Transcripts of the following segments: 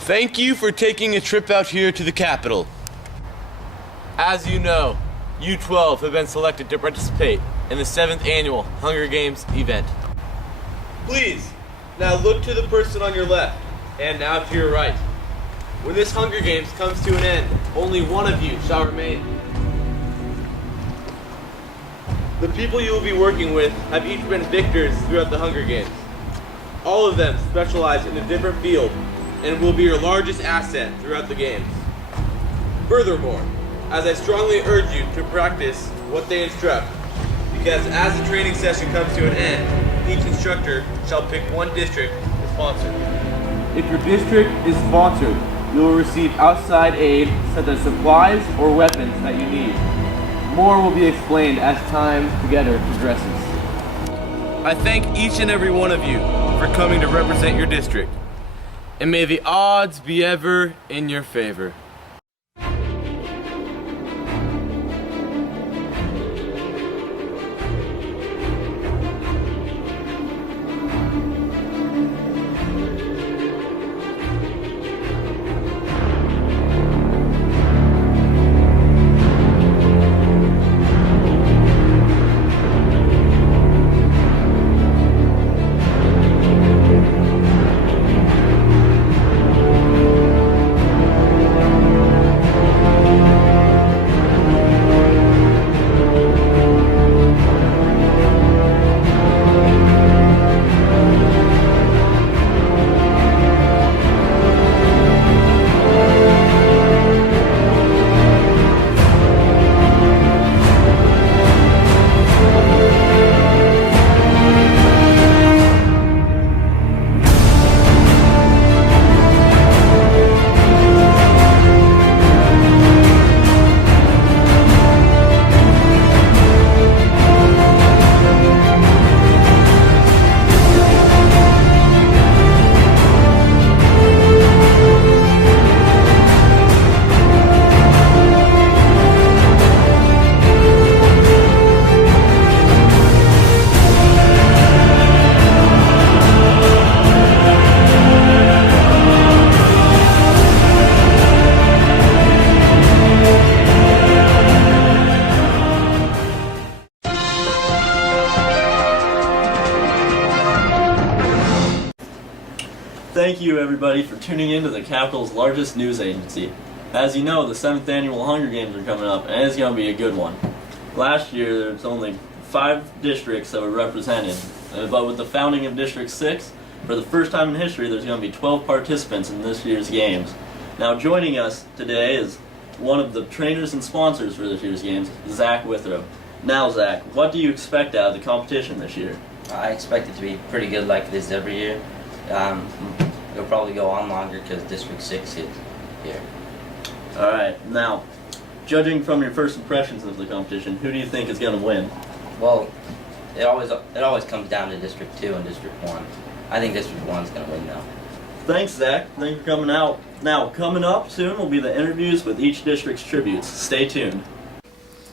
Thank you for taking a trip out here to the capital. As you know, you 12 have been selected to participate in the 7th annual Hunger Games event. Please, now look to the person on your left, and now to your right. When this Hunger Games comes to an end, only one of you shall remain. The people you will be working with have each been victors throughout the Hunger Games. All of them specialize in a different field and will be your largest asset throughout the games. Furthermore, as I strongly urge you to practice what they instruct, because as the training session comes to an end, each instructor shall pick one district to sponsor. If your district is sponsored, you will receive outside aid such as supplies or weapons that you need. More will be explained as time together progresses. I thank each and every one of you for coming to represent your district, and may the odds be ever in your favor. Thank you everybody for tuning in to the capital's largest news agency. As you know, the 7th annual Hunger Games are coming up, and it's going to be a good one. Last year there was only 5 districts that were represented, but with the founding of District 6, for the first time in history there's going to be 12 participants in this year's games. Now joining us today is one of the trainers and sponsors for this year's games, Zach Withrow. Now Zach, what do you expect out of the competition this year? I expect it to be pretty good like it is every year. It'll probably go on longer because District 6 is here. Alright, now, judging from your first impressions of the competition, who do you think is going to win? Well, it always comes down to District 2 and District 1. I think District 1 is going to win now. Thanks, Zach. Thanks for coming out. Now, coming up soon will be the interviews with each district's tributes. Stay tuned.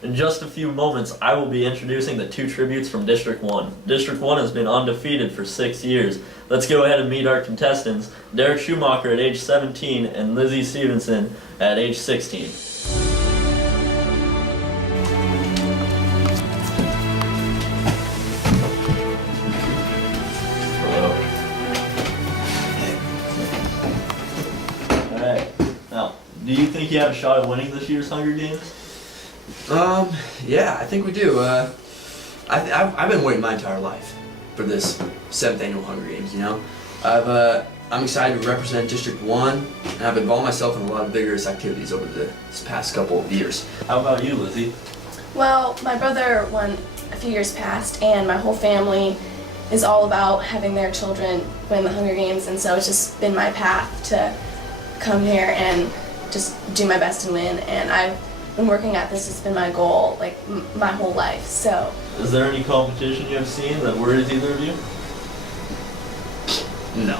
In just a few moments, I will be introducing the 2 tributes from District 1. District 1 has been undefeated for 6 years. Let's go ahead and meet our contestants, Derek Schumacher at age 17 and Lizzie Stevenson at age 16. Hello. Alright, now, do you think you have a shot at winning this year's Hunger Games? Yeah, I think we do. I've been waiting my entire life for this 7th annual Hunger Games, you know? I'm excited to represent District 1, and I've involved myself in a lot of vigorous activities over this past couple of years. How about you, Lizzie? Well, my brother won a few years past, and my whole family is all about having their children win the Hunger Games, and so it's just been my path to come here and just do my best and win, and I've been working at this. It's been my goal, like, my whole life, so. Is there any competition you have seen that worries either of you? No.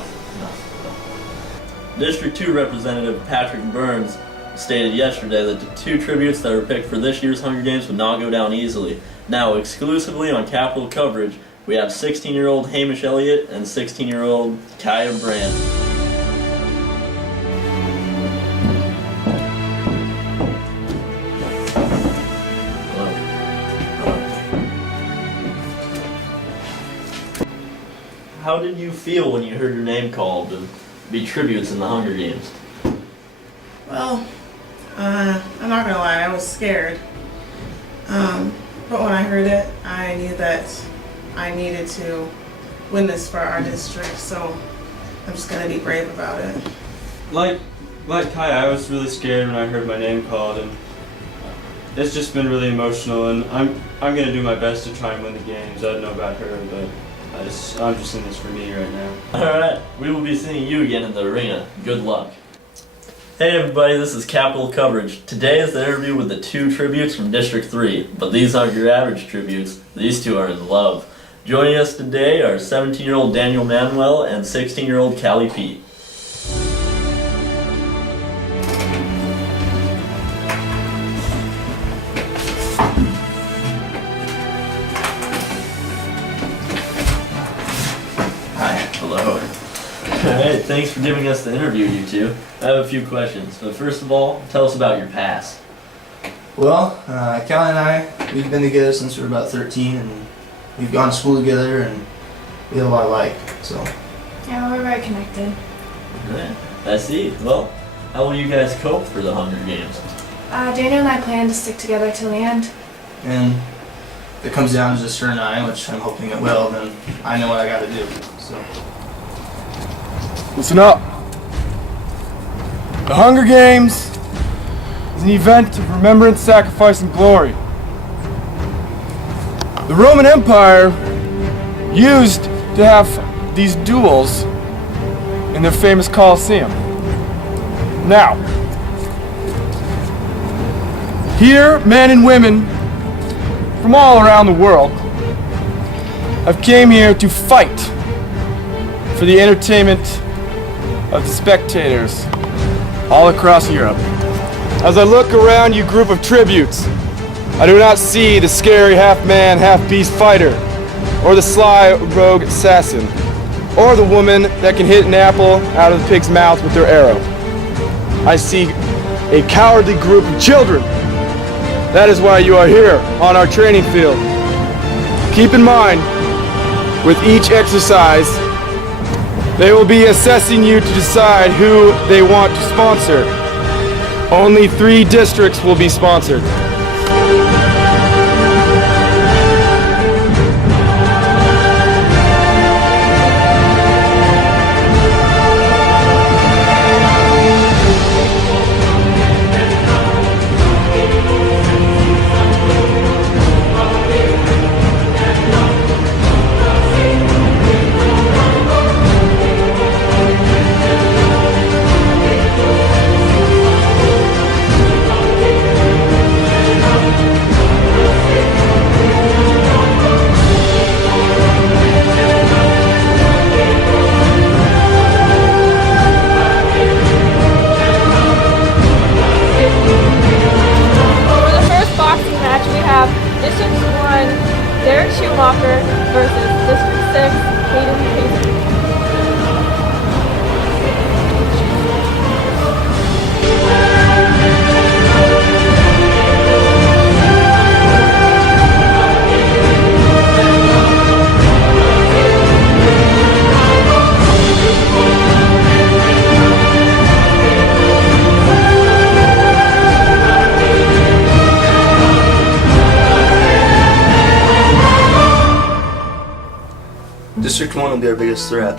District 2 Representative Patrick Burns stated yesterday that the 2 tributes that were picked for this year's Hunger Games would not go down easily. Now, exclusively on Capitol coverage, We have 16-year-old Hamish Elliott and 16-year-old Kaya Brandt. How did you feel when you heard your name called to be tributes in the Hunger Games? Well, I'm not gonna lie, I was scared. But when I heard it, I knew that I needed to win this for our district, so I'm just gonna be brave about it. Like Kaya, I was really scared when I heard my name called, and it's just been really emotional. And I'm gonna do my best to try and win the games. I don't know about her, but I'm just in this for me right now. Alright, we will be seeing you again in the arena. Good luck. Hey everybody, this is Capital Coverage. Today is the interview with the 2 tributes from District 3, but these aren't your average tributes. These 2 are in love. Joining us today are 17-year-old Daniel Manuel and 16-year-old Callie Pete. Hello. Alright, thanks for giving us the interview, you 2. I have a few questions, but first of all, tell us about your past. Well, Callie and I, we've been together since we were about 13, and we've gone to school together, and we have a lot alike, so. Yeah, we're very connected. Alright, I see. Well, how will you guys cope for the Hunger Games? Daniel and I plan to stick together till the end. And if it comes down to just her and I, which I'm hoping it will, then I know what I gotta do, so. Listen up. The Hunger Games is an event of remembrance, sacrifice, and glory. The Roman Empire used to have these duels in their famous Colosseum. Now, here men and women from all around the world have came here to fight for the entertainment of the spectators all across Europe. As I look around you group of tributes, I do not see the scary half-man, half-beast fighter, or the sly rogue assassin, or the woman that can hit an apple out of the pig's mouth with their arrow. I see a cowardly group of children. That is why you are here on our training field. Keep in mind, with each exercise, they will be assessing you to decide who they want to sponsor. Only 3 districts will be sponsored. Versus District 6, Hayden Payson. District 1 will be our biggest threat.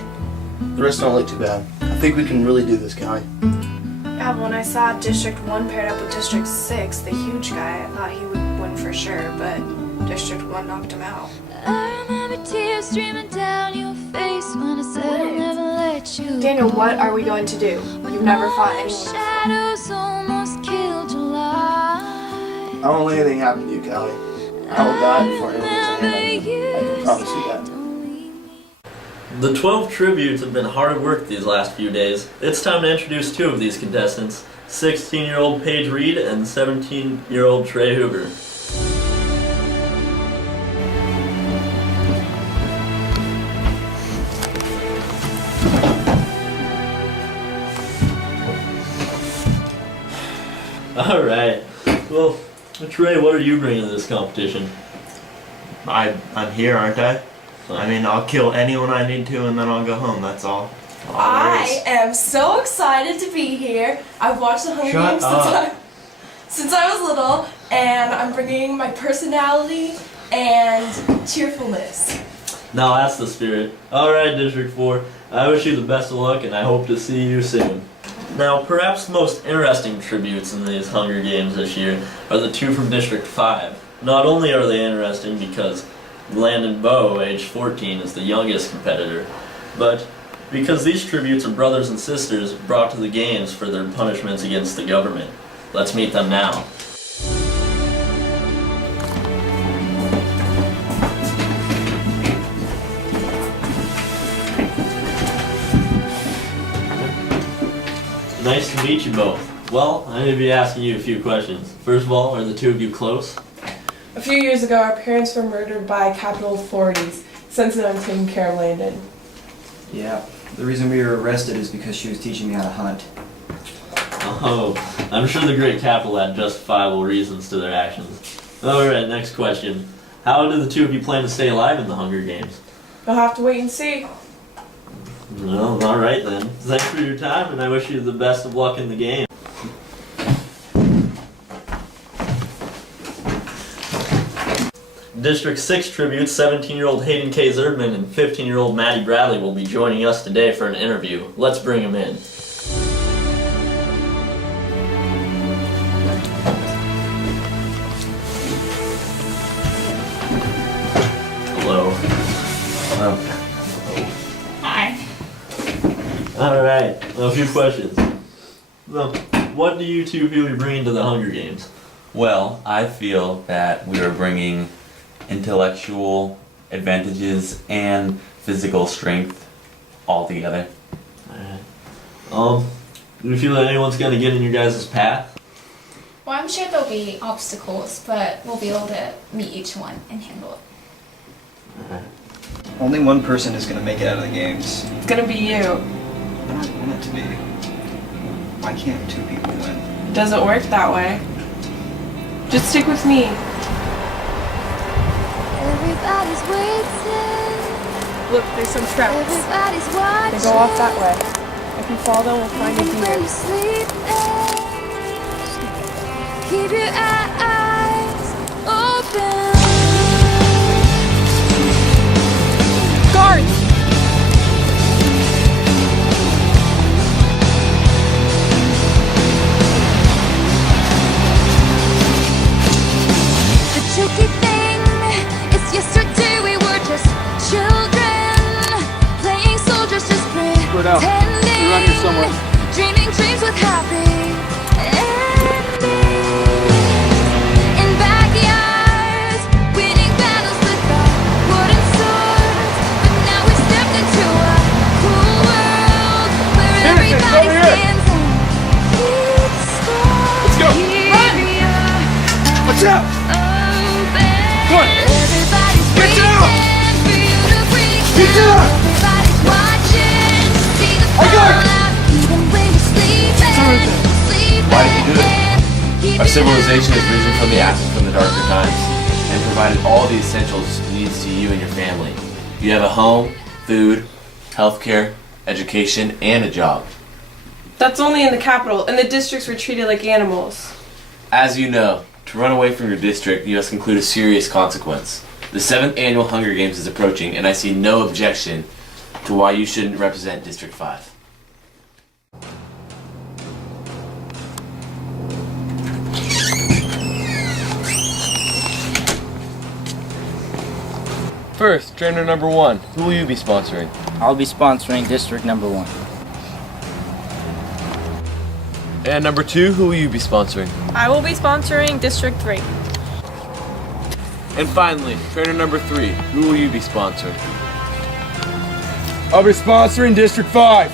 The rest don't look too bad. I think we can really do this, Callie. Yeah, but when I saw District 1 paired up with District 6, the huge guy, I thought he would win for sure, but District 1 knocked him out. I remember tears streaming down your face when I said I'll never let you. Daniel, what are we going to do? You've never fought anyone before. Shadows almost killed July. I won't let anything happen to you, Callie. I will die before anyone gets a hand on you. I can promise you that. The 12 tributes have been hard at work these last few days. It's time to introduce 2 of these contestants, 16-year-old Paige Reed and 17-year-old Trey Hoover. All right. Well, Trey, what are you bringing to this competition? I'm here, aren't I? I mean, I'll kill anyone I need to, and then I'll go home. That's all. I am so excited to be here. I've watched the Hunger Games since I was little, and I'm bringing my personality and cheerfulness. Now that's the spirit. All right, District 4. I wish you the best of luck, and I hope to see you soon. Now, perhaps the most interesting tributes in these Hunger Games this year are the two from District 5. Not only are they interesting because Landon Bowe, age 14, is the youngest competitor, but because these tributes are brothers and sisters brought to the games for their punishments against the government. Let's meet them now. Nice to meet you both. Well, I'm going to be asking you a few questions. First of all, are the two of you close? A few years ago, our parents were murdered by Capitol authorities. Since then, I'm taking care of Landon. Yeah, the reason we were arrested is because she was teaching me how to hunt. Oh, I'm sure the great Capitol had justifiable reasons to their actions. Alright, next question. How do the two of you plan to stay alive in the Hunger Games? You'll have to wait and see. Well, alright then. Thanks for your time, and I wish you the best of luck in the game. District 6 tributes 17-year-old Hayden K. Zerdman and 15-year-old Maddie Bradley will be joining us today for an interview. Let's bring them in. Hello. Hello. Hi. Alright, a few questions. So, what do you two feel you're bringing to the Hunger Games? Well, I feel that we are bringing intellectual advantages and physical strength all together. Alright. Do you feel that anyone's gonna get in your guys' path? Well, I'm sure there'll be obstacles, but we'll be able to meet each one and handle it. Alright. Only one person is going to make it out of the games. It's gonna be you. I don't want it to be. Why can't two people win? It doesn't work that way. Just stick with me. Everybody's waiting. Look, there's some traps. Everybody's watching. They go off that way. If you fall down, we'll find you here. Keep your eyes open. Guards! The tricky thing is yesterday we were just children, playing soldiers, just pretending, You're around here somewhere. dreaming dreams with happy endings. In backyards, winning battles with our wooden swords. But now we've stepped into a cool world where everybody stands and keeps score. Let's go. Run! Watch out! Come on. Everybody's Get down! waiting for you to break Get down. down! Everybody's watching to see the I got it! fallout. Even when you're sleeping, Why did you do it? Our civilization has risen from the ashes from the darker times and provided all the essentials needs to you and your family. You have a home, food, healthcare, education, and a job. That's only in the capital, and the districts were treated like animals. As you know, to run away from your district, you must include a serious consequence. The 7th annual Hunger Games is approaching, and I see no objection to why you shouldn't represent District 5. First, trainer number 1. Who will you be sponsoring? I'll be sponsoring District number 1. And number 2, who will you be sponsoring? I will be sponsoring District 3. And finally, trainer number 3. Who will you be sponsoring? I'll be sponsoring District 5.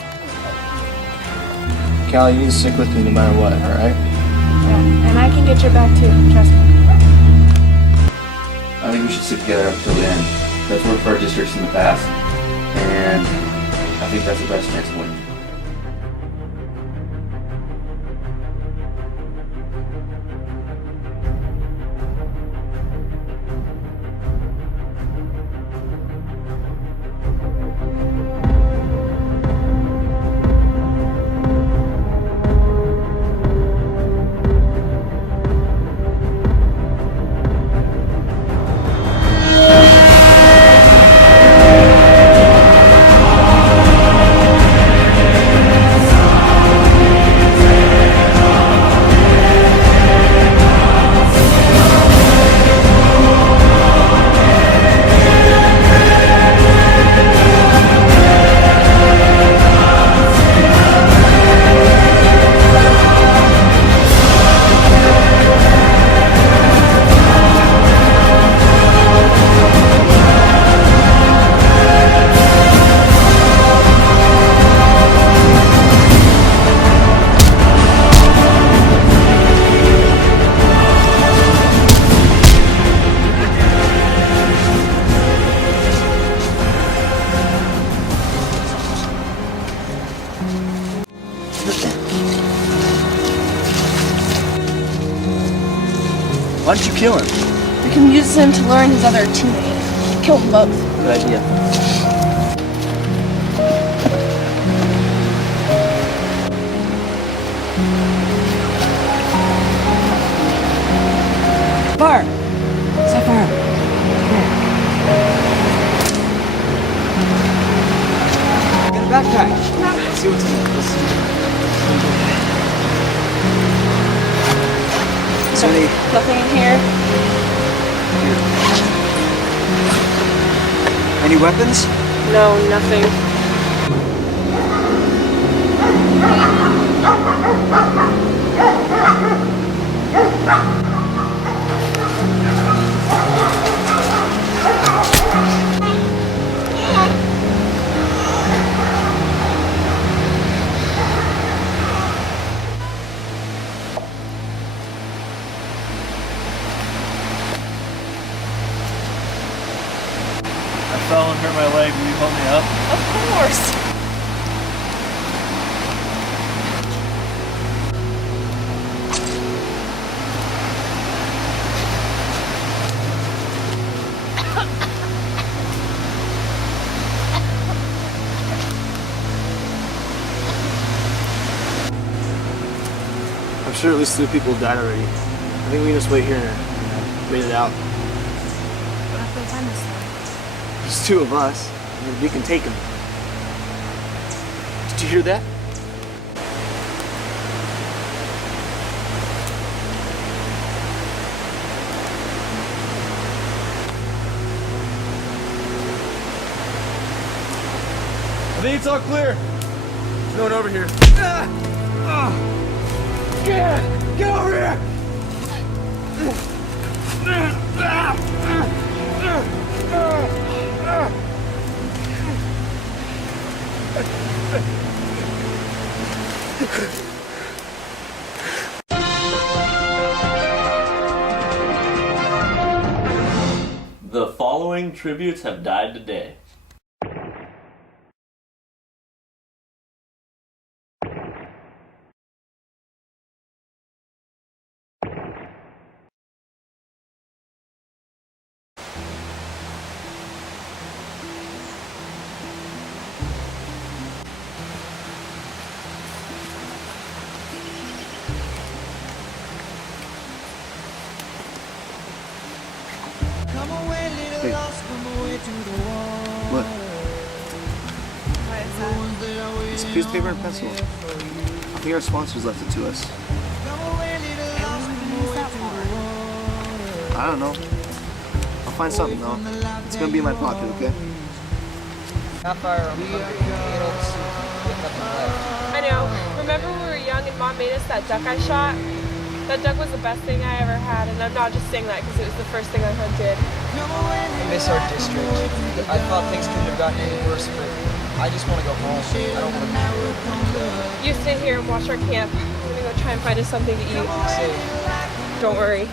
Callie, you need to stick with me no matter what, alright? Yeah, and I can get your back too, trust me. I think we should stick together up till the end. That's worked for our districts in the past, and I think that's the best chance of winning. Why did you kill him? We can use him to learn his other teammate. Kill them both. Good idea. Fire! Set fire. Get a backpack. Let's see what's in it. Let's see. Is there any? Nothing in here. Any weapons? No, nothing. I fell and hurt my leg. Will you help me up? Of course. I'm sure at least 2 people died already. I think we can just wait here and wait it out. What if they find us though? There's 2 of us. I mean, we can take them. Did you hear that? I think it's all clear. There's no one over here. Get over here! The following tributes have died today. Hey. What? Why is that? It's a piece of paper and pencil. I think our sponsors left it to us. I don't know. I'll find something though. It's gonna be in my pocket, okay? How far are we hungry? We ate all the soup with nothing left. I know. Remember when we were young and Mom made us that duck I shot? That duck was the best thing I ever had, and I'm not just saying that because it was the first thing I hunted. I miss our district. I thought things couldn't have gotten any worse, but I just want to go home. I don't want to be here. You stay here and watch our camp. I'm gonna go try and find us something to eat. Safe. Don't worry.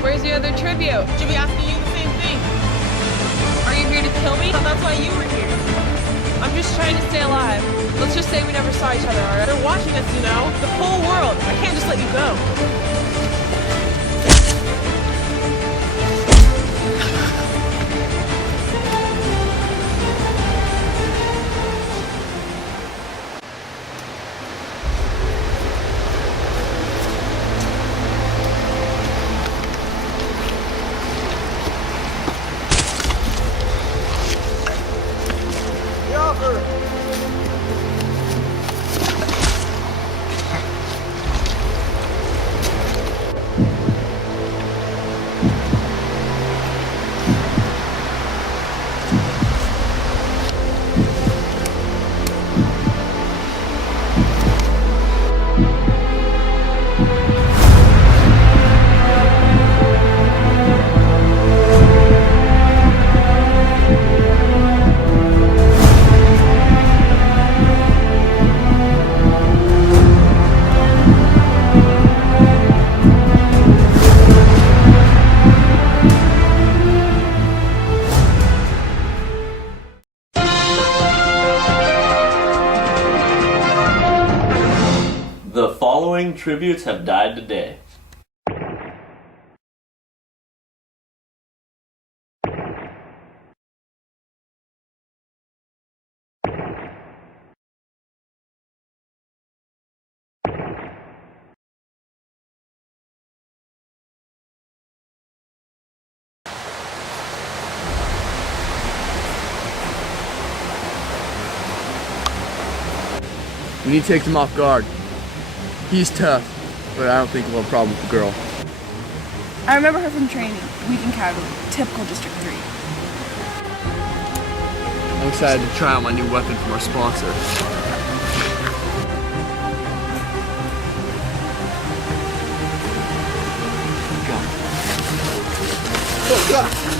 Where's the other tribute? Should be asking you the same thing. Are you here to kill me? Thought that's why you were here. I'm just trying to stay alive. Let's just say we never saw each other, alright? They're watching us, you know? The whole world. I can't just let you go. The offer! following tributes have died today. We need to take him off guard. He's tough, but I don't think we'll have a problem with the girl. I remember her from training, weak and cowardly, typical District 3. I'm excited to try out my new weapon from our sponsor. Oh, God.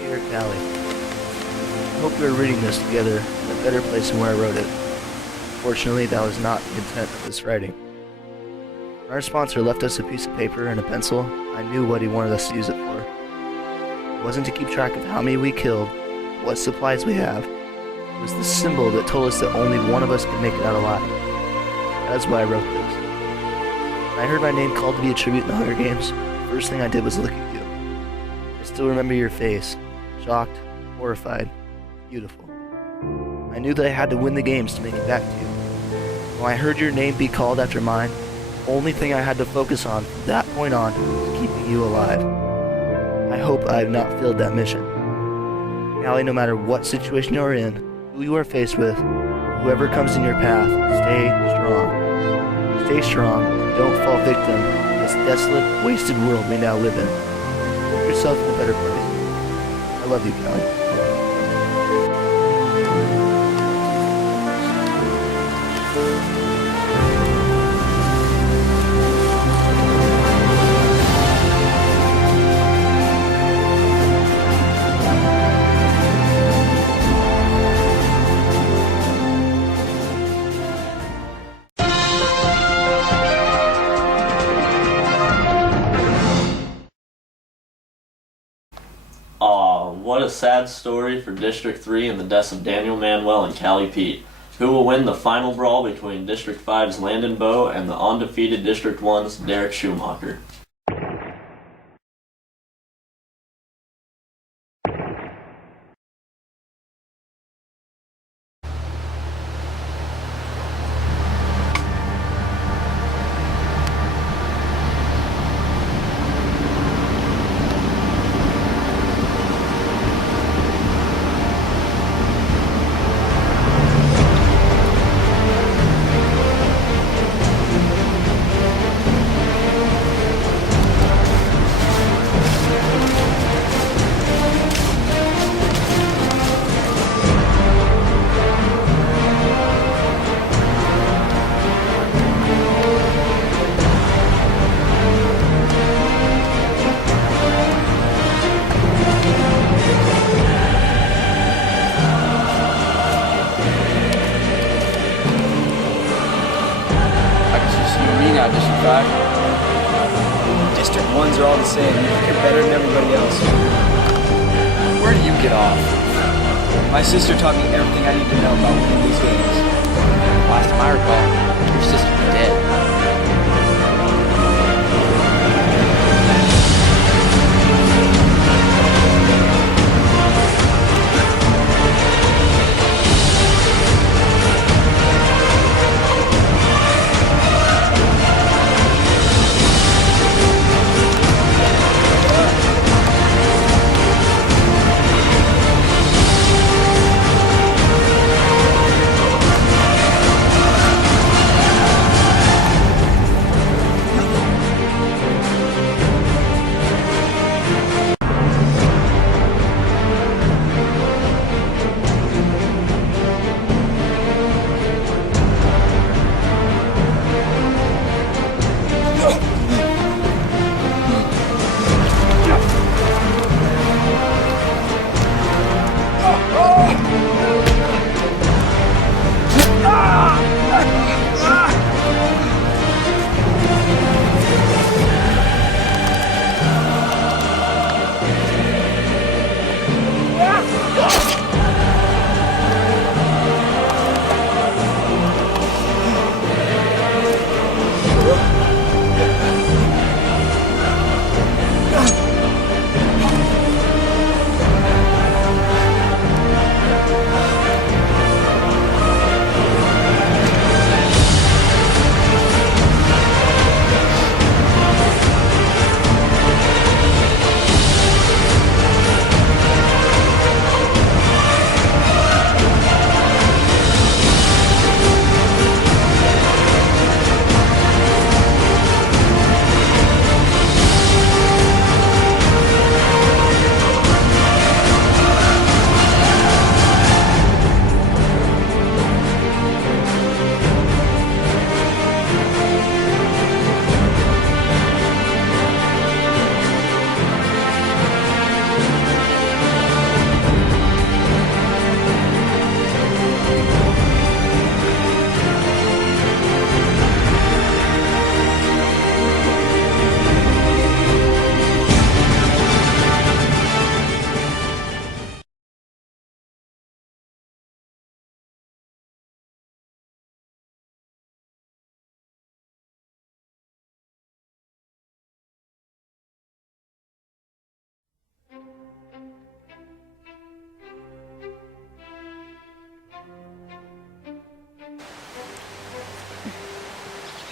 Dear Callie, I hope you are reading this together in a better place than where I wrote it. Fortunately, that was not the intent of this writing. When our sponsor left us a piece of paper and a pencil, I knew what he wanted us to use it for. It wasn't to keep track of how many we killed, what supplies we have. It was the symbol that told us that only one of us could make it out alive. That is why I wrote this. When I heard my name called to be a tribute in the Hunger Games, the first thing I did was look at you. I still remember your face. Shocked, horrified, beautiful. I knew that I had to win the games to make it back to you. When I heard your name be called after mine, the only thing I had to focus on from that point on was keeping you alive. I hope I have not failed that mission. Allie, no matter what situation you're in, who you are faced with, whoever comes in your path, stay strong. Stay strong and don't fall victim to this desolate, wasted world we now live in. Put yourself in a better place. I love you, Callie. What a sad story for District 3 and the deaths of Daniel Manuel and Callie Pete. Who will win the final brawl between District 5's Landon Bowe and the undefeated District 1's Derek Schumacher? 5, District 5? District 1s are all the same. You think you're better than everybody else. Where do you get off? My sister taught me everything I need to know about winning these games. Last time I recall, your sister's dead.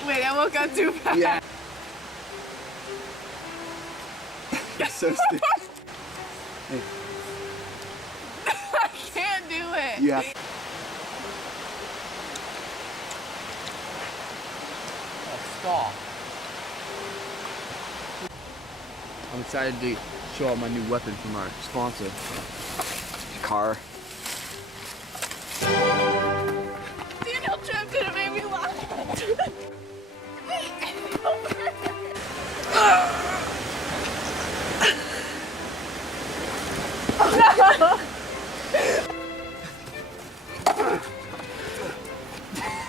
Wait, I woke up too fast. Yeah. You're so stupid. Hey, I can't do it. you have. Stop. I'm excited to show off my new weapon from our sponsor. Car. Daniel tripped and it made me laugh.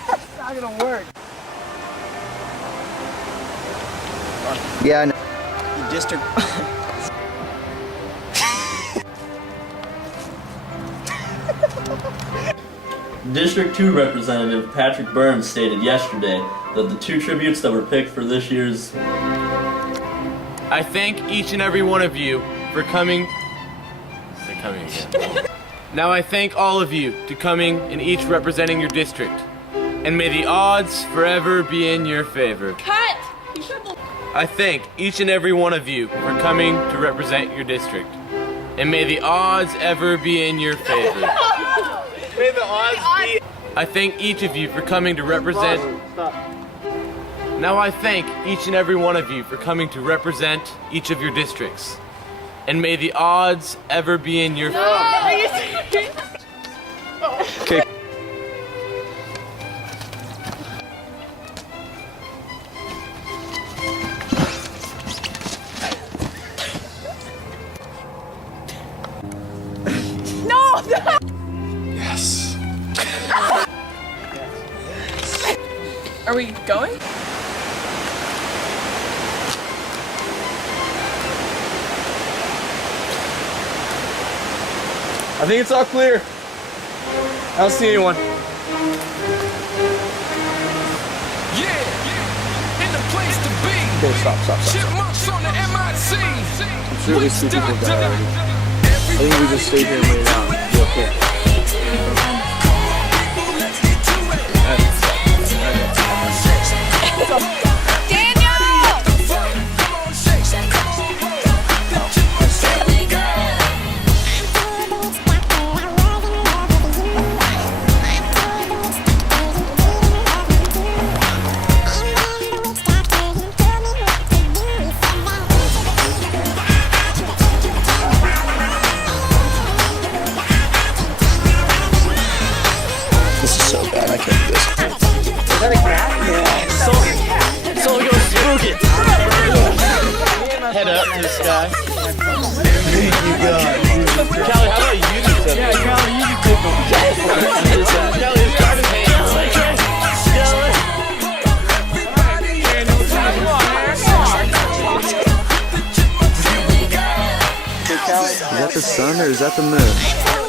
It's not gonna work. Yeah, I know. The district. District 2 Representative Patrick Burns stated yesterday that the 2 tributes that were picked for this year's... I thank each and every one of you for coming. They're coming again. Now I thank all of you to coming and each representing your district. And may the odds forever be in your favor. Cut! I thank each and every one of you for coming to represent your district. And may the odds ever be in your favor. May the odds be... I thank each of you for coming to represent... Now I thank each and every one of you for coming to represent each of your districts. And may the odds ever be in your favor. Are you serious? Okay. No! Yes. Are we going? I think it's all clear. I don't see anyone. Okay, stop. I'm sure these two people died already. I think we just stay here and wait it out. It'll be okay. This is so bad, I can't do this. Is that a cat? Yeah. Soul goes spooky. Head up to the sky. Thank you, God. Callie, how about you do something? Yeah, Callie, you do something. Callie, it's kind of hands. Is that the sun or is that the moon?